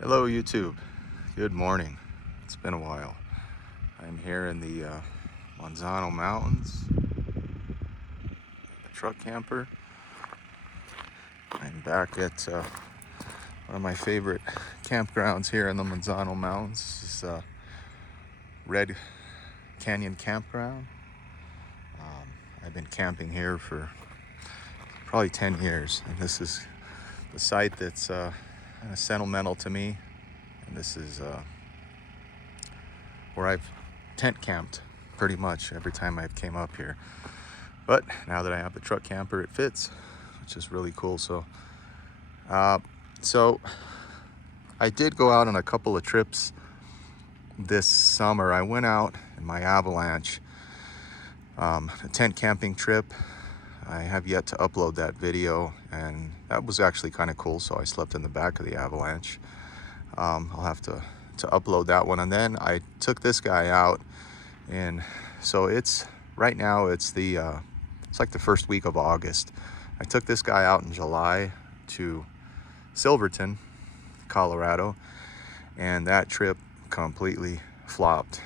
Hello YouTube, good morning. It's been a while. I'm here in the Manzano Mountains, the truck camper. I'm back at one of my favorite campgrounds here in the Manzano Mountains. This is Red Canyon Campground. I've been camping here for probably 10 years, and this is the site that's kind of sentimental to me. And this is where I've tent camped pretty much every time I came up here. But now that I have the truck camper, it fits, which is really cool. So I did go out on a couple of trips this summer. I went out in my Avalanche, a tent camping trip. I have yet to upload that video, and that was actually kind of cool. So I slept in the back of the Avalanche. I'll have to upload that one. And then I took this guy out, and so it's right now it's like the first week of August. I took this guy out in July to Silverton, Colorado, and that trip completely flopped.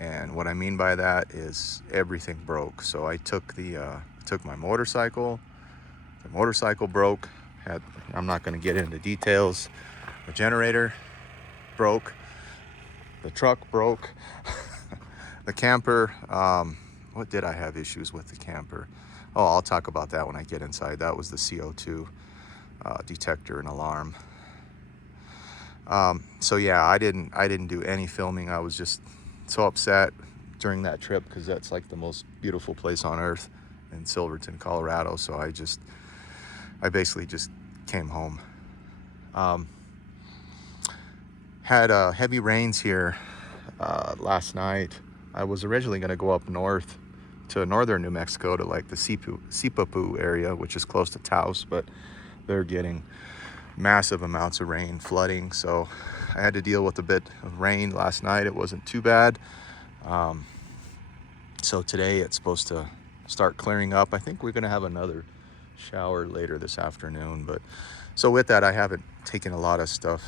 And what I mean by that is everything broke. So I took my motorcycle. The motorcycle broke. I'm not going to get into details. The generator broke. The truck broke. The camper, what did I have issues with the camper? Oh, I'll talk about that when I get inside. That was the CO2 detector and alarm. So yeah, I didn't do any filming. I was just so upset during that trip because that's like the most beautiful place on earth in Silverton, Colorado. So I basically just came home. Had heavy rains here last night. I was originally going to go up north to northern New Mexico to like the Sipapu area, which is close to Taos, but they're getting massive amounts of rain, flooding. So I had to deal with a bit of rain last night. It wasn't too bad. So today it's supposed to start clearing up. I think we're going to have another shower later this afternoon. But so with that, I haven't taken a lot of stuff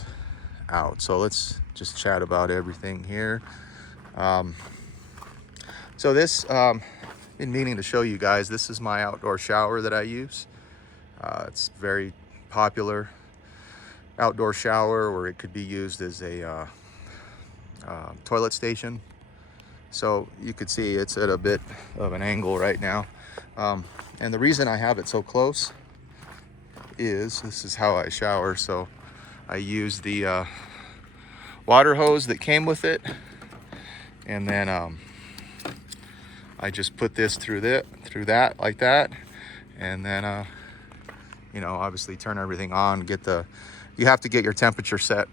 out. So let's just chat about everything here. So this, been meaning to show you guys, this is my outdoor shower that I use. It's very popular outdoor shower, or it could be used as a toilet station. So you could see it's at a bit of an angle right now. And the reason I have it so close is this is how I shower. So I use the water hose that came with it, and then I just put this through that like that, and then obviously turn everything on. You have to get your temperature set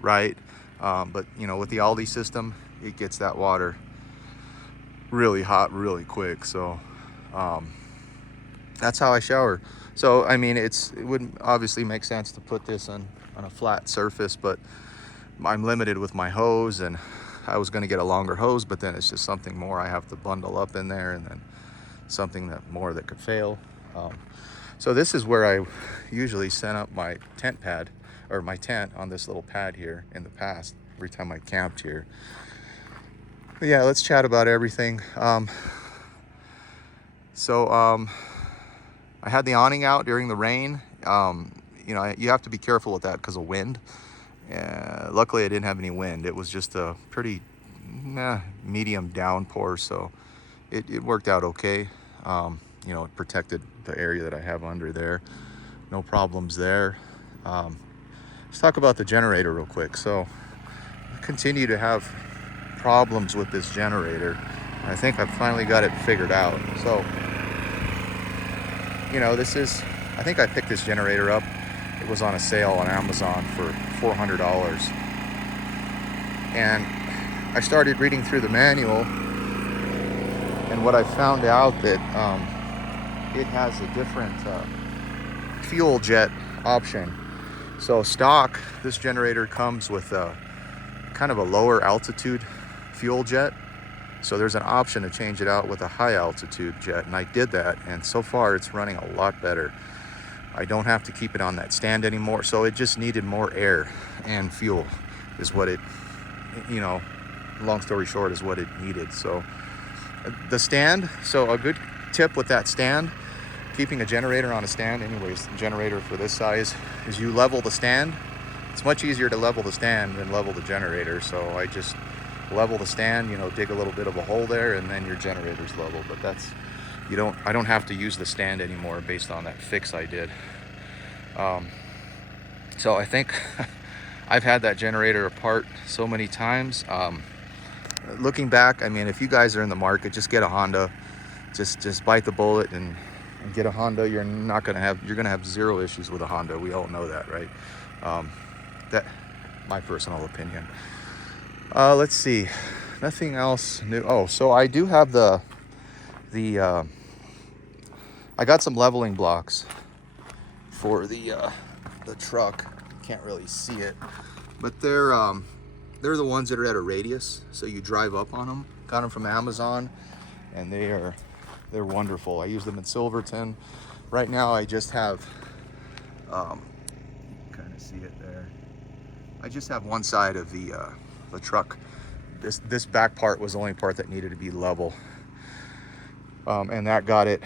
right, but with the Aldi system, it gets that water really hot really quick. So that's how I shower. So I mean, it wouldn't obviously make sense to put this on a flat surface, but I'm limited with my hose, and I was going to get a longer hose, but then it's just something more I have to bundle up in there, and then something that could fail. So this is where I usually set up my tent pad, or my tent on this little pad here in the past, every time I camped here. But yeah, let's chat about everything. I had the awning out during the rain. You have to be careful with that because of wind. Luckily I didn't have any wind. It was just a pretty medium downpour, so it worked out okay. It protected the area that I have under there. No problems there. Let's talk about the generator real quick. So I continue to have problems with this generator. I think I've finally got it figured out. So I think I picked this generator up. It was on a sale on Amazon for $400. And I started reading through the manual, and what I found out that it has a different fuel jet option. So stock, this generator comes with a kind of a lower altitude fuel jet. So there's an option to change it out with a high altitude jet, and I did that, and so far it's running a lot better. I don't have to keep it on that stand anymore. So it just needed more air and fuel is what it, you know, long story short, is what it needed. So the stand, so a good tip with that stand, keeping a generator on a stand anyways, generator for this size, is you level the stand. It's much easier to level the stand than level the generator. So I just level the stand, you know, dig a little bit of a hole there, and then your generator's level. But that's, I don't have to use the stand anymore based on that fix I did. So I think I've had that generator apart so many times. Looking back, I mean, if you guys are in the market, just get a Honda. Just bite the bullet and get a Honda. You're gonna have zero issues with a Honda. We all know that, right? That, my personal opinion. Let's see, nothing else new. Oh, so I do have I got some leveling blocks for the truck. Can't really see it, but they're the ones that are at a radius, so you drive up on them. Got them from Amazon, and they're wonderful. I use them in Silverton. Right now I just have kind of see it there. I just have one side of the truck. This back part was the only part that needed to be level, and that got it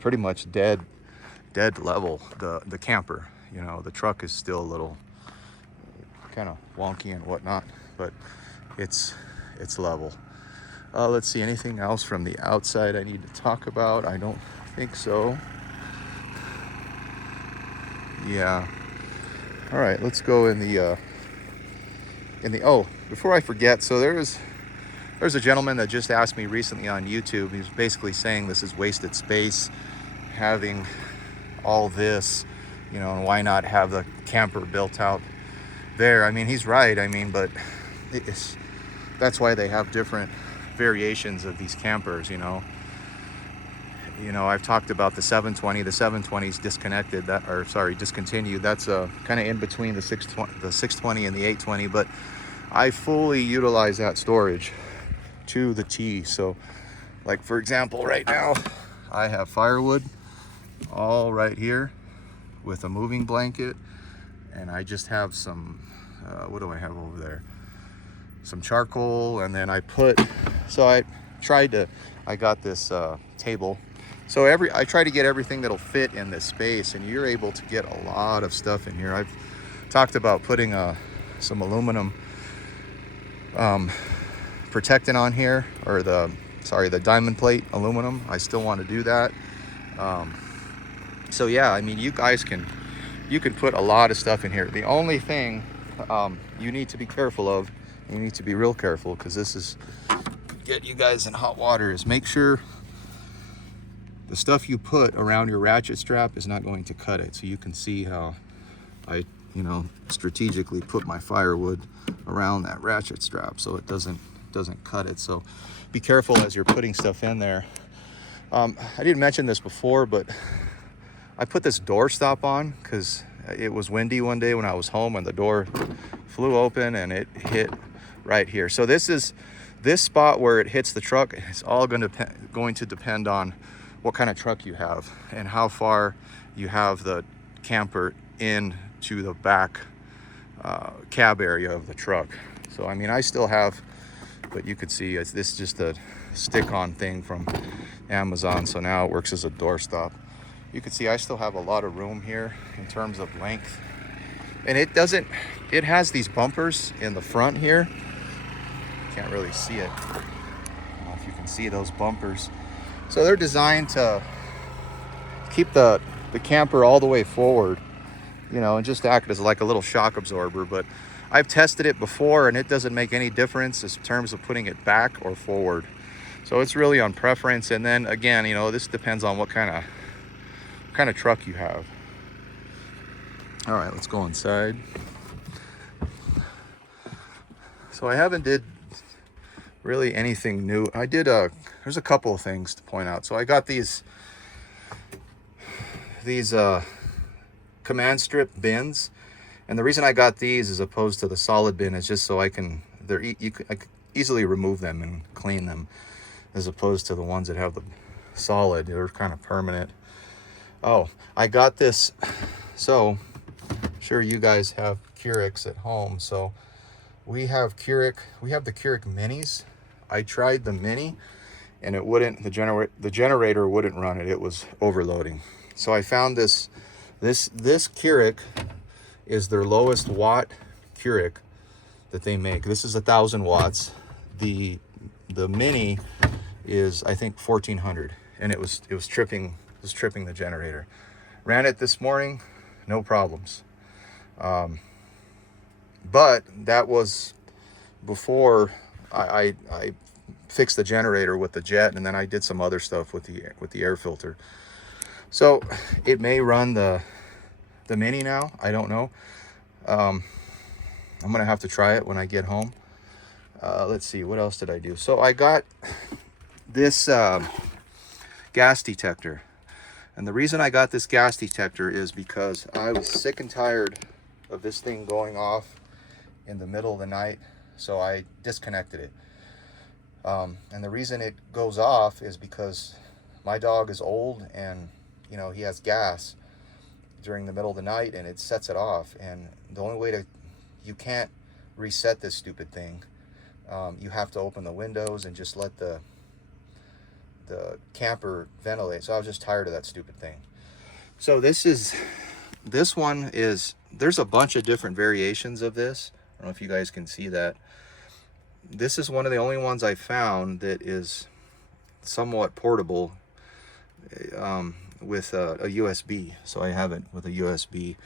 pretty much dead level. The camper, you know, the truck is still a little kind of wonky and whatnot, but it's level. Let's see, anything else from the outside I need to talk about? I don't think so. Yeah. All right, let's go in the oh, before I forget, so there's a gentleman that just asked me recently on YouTube. He's basically saying this is wasted space, having all this, you know, and why not have the camper built out there? I mean, he's right. I mean, but that's why they have different variations of these campers, you know. I've talked about the 720. The 720's disconnected, discontinued. That's kind of in between the 620 and the 820, but I fully utilize that storage to the T. So, like, for example, right now I have firewood all right here with a moving blanket, and I just have some what do I have over there? Some charcoal, and then I got this table. So I try to get everything that'll fit in this space, and you're able to get a lot of stuff in here. I've talked about putting some aluminum protectant on here, or the diamond plate aluminum. I still want to do that. So yeah, I mean, you can put a lot of stuff in here. The only thing you need to be careful of, you need to be real careful, because this is get you guys in hot water, is make sure the stuff you put around your ratchet strap is not going to cut it. So you can see how I, strategically put my firewood around that ratchet strap so it doesn't cut it. So be careful as you're putting stuff in there. I didn't mention this before, but I put this door stop on because it was windy one day when I was home, and the door flew open and it hit right here. So this spot where it hits the truck, it's all going to depend on what kind of truck you have and how far you have the camper into the back cab area of the truck. So I mean, I still have, but you could see this is just a stick-on thing from Amazon, so now it works as a door stop. You can see I still have a lot of room here in terms of length, and it has these bumpers in the front here. Can't really see it. I don't know if you can see those bumpers. So they're designed to keep the camper all the way forward, and just act as like a little shock absorber. But I've tested it before, and it doesn't make any difference in terms of putting it back or forward. So it's really on preference. And then again, this depends on what kind of truck you have. All right, let's go inside. So I haven't did really anything new. There's a couple of things to point out. So I got these command strip bins, and the reason I got these as opposed to the solid bin is just so I can easily remove them and clean them, as opposed to the ones that have the solid. They're kind of permanent. Oh, I got this. So, sure you guys have Keurigs at home. So we have Keurig. We have the Keurig minis. I tried the mini, and it wouldn't. The generator wouldn't run it. It was overloading. So I found this Keurig is their lowest watt Keurig that they make. This is 1,000 watts. The mini is, I think, 1,400, and it was tripping the generator. Ran it this morning, no problems. But that was before I fixed the generator with the jet, and then I did some other stuff with the air filter. So it may run the mini now. I don't know. I'm gonna have to try it when I get home. Let's see, what else did I do? So I got this gas detector. And the reason I got this gas detector is because I was sick and tired of this thing going off in the middle of the night. So I disconnected it. And the reason it goes off is because my dog is old, and you know, he has gas during the middle of the night, and it sets it off. And the only way you can't reset this stupid thing. You have to open the windows and just let the camper ventilate. So I was just tired of that stupid thing. So this one is, there's a bunch of different variations of this. I don't know if you guys can see that. This is one of the only ones I found that is somewhat portable with a USB. So I have it with a USB.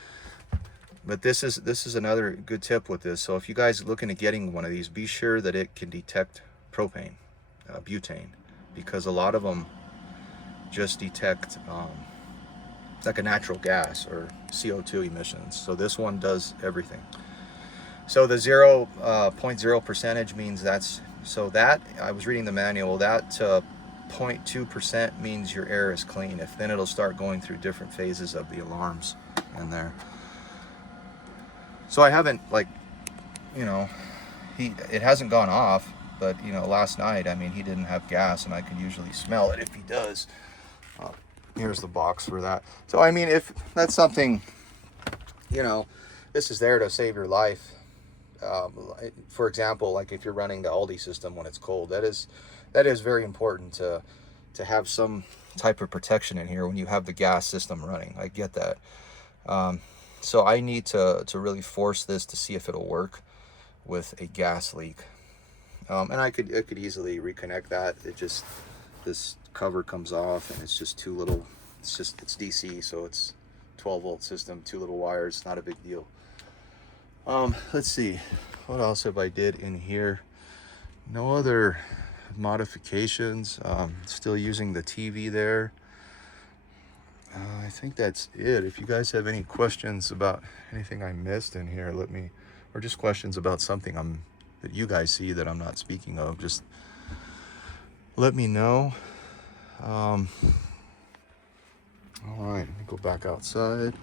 But this is another good tip with this. So if you guys are looking at getting one of these, be sure that it can detect propane, butane, because a lot of them just detect like a natural gas or CO2 emissions. So this one does everything. So the 0.0 percentage means that's, so that, I was reading the manual, that 0.2% means your air is clean. If then it'll start going through different phases of the alarms in there. So I haven't, like, you know, it hasn't gone off, but you know, last night, I mean, he didn't have gas, and I could usually smell it if he does. Here's the box for that. So I mean, if that's something, you know, this is there to save your life. For example, like if you're running the Aldi system when it's cold, that is very important to have some type of protection in here when you have the gas system running. I get that. So I need to really force this to see if it'll work with a gas leak. And I could easily reconnect that. This cover comes off, and it's just too little. It's DC, so it's 12-volt system, 2 little wires, not a big deal. Let's see, what else have I did in here? No other modifications. Still using the TV there. I think that's it. If you guys have any questions about anything I missed in here, let me, or just questions about something that you guys see that I'm not speaking of, just let me know. All right, let me go back outside.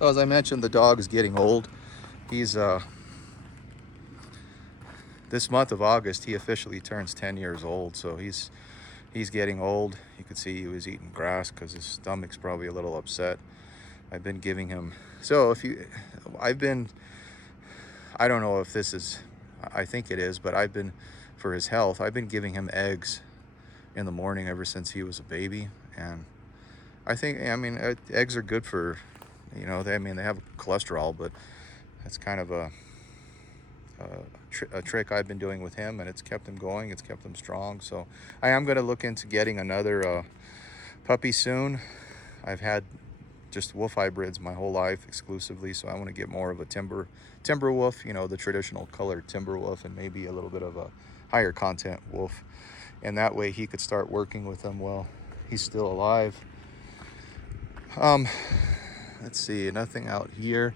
Well, as I mentioned, the dog is getting old. He's this month of August, he officially turns 10 years old, so he's getting old. You could see he was eating grass because his stomach's probably a little upset. I've been giving him, so I don't know if this is, I think it is, but for his health, I've been giving him eggs in the morning ever since he was a baby. And I think, I mean, eggs are good for, you know, they have cholesterol, but that's kind of a trick I've been doing with him, and it's kept him going, it's kept him strong. So I am going to look into getting another puppy soon. I've had just wolf hybrids my whole life exclusively, so I want to get more of a timber wolf, you know, the traditional colored timber wolf, and maybe a little bit of a higher content wolf, and that way he could start working with them while he's still alive. Let's see, nothing out here.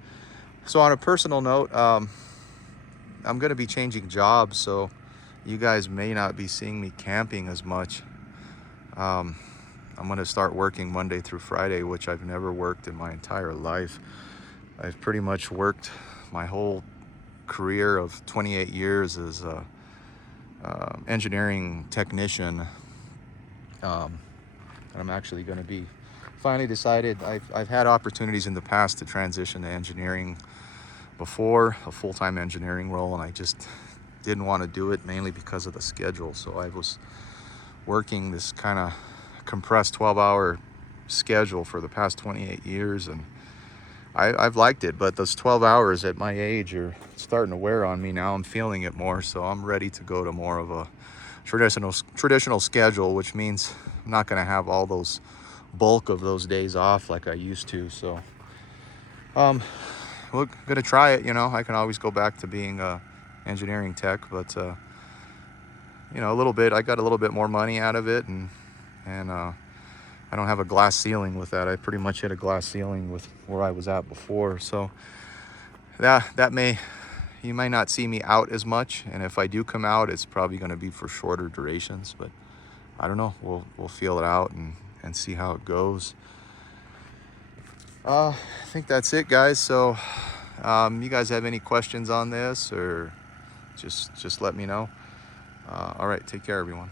So on a personal note, I'm going to be changing jobs, so you guys may not be seeing me camping as much. I'm going to start working Monday through Friday, which I've never worked in my entire life. I've pretty much worked my whole career of 28 years as a engineering technician I'm actually going to be finally decided. I've had opportunities in the past to transition to engineering before, a full-time engineering role, and I just didn't want to do it, mainly because of the schedule. So I was working this kind of compressed 12-hour schedule for the past 28 years, and I've liked it, but those 12 hours at my age are starting to wear on me now. I'm feeling it more, so I'm ready to go to more of a traditional schedule, which means I'm not going to have all those bulk of those days off like I used to. So we're going to try it. I can always go back to being a engineering tech, but a little bit, I got a little bit more money out of it, and I don't have a glass ceiling with that. I pretty much hit a glass ceiling with where I was at before. So you may not see me out as much, and if I do come out, it's probably going to be for shorter durations, but I don't know. We'll feel it out and see how it goes. I think that's it, guys. So you guys have any questions on this, or just let me know. All right, take care, everyone.